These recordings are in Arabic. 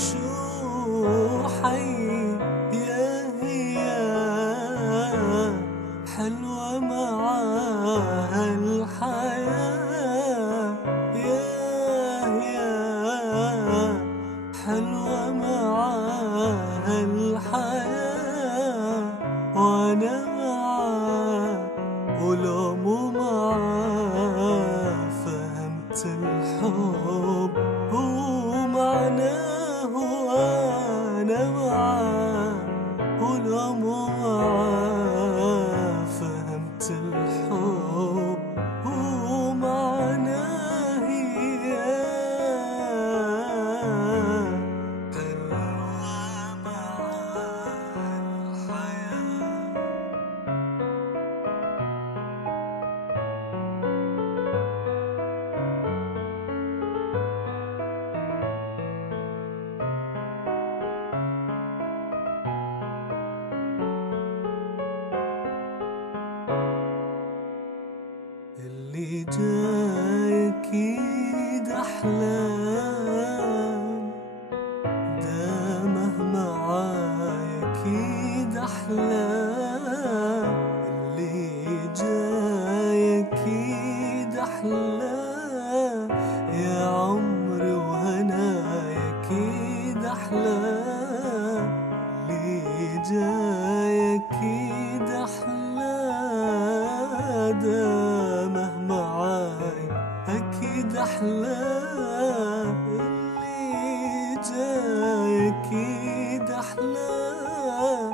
شو حي يا هي حلوة معاها الحياة يا حلوة معاها الحياة وانا معاه ولو مو معاه فهمت الحب هو معناه وانا معاه ولو مو معاه فهمت الحب هو معناه حلوة معاها الحياة. اللي جاي اكيد احلام دامه معاي اكيد احلام اللي جاي اكيد احلام يا عمري وهناي اكيد احلام اللي جاي اكيد احلام دامه معاي اكيد احلام اللي جاي اكيد احلام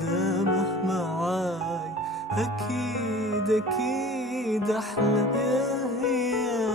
دامه معاي اكيد اكيد احلى يا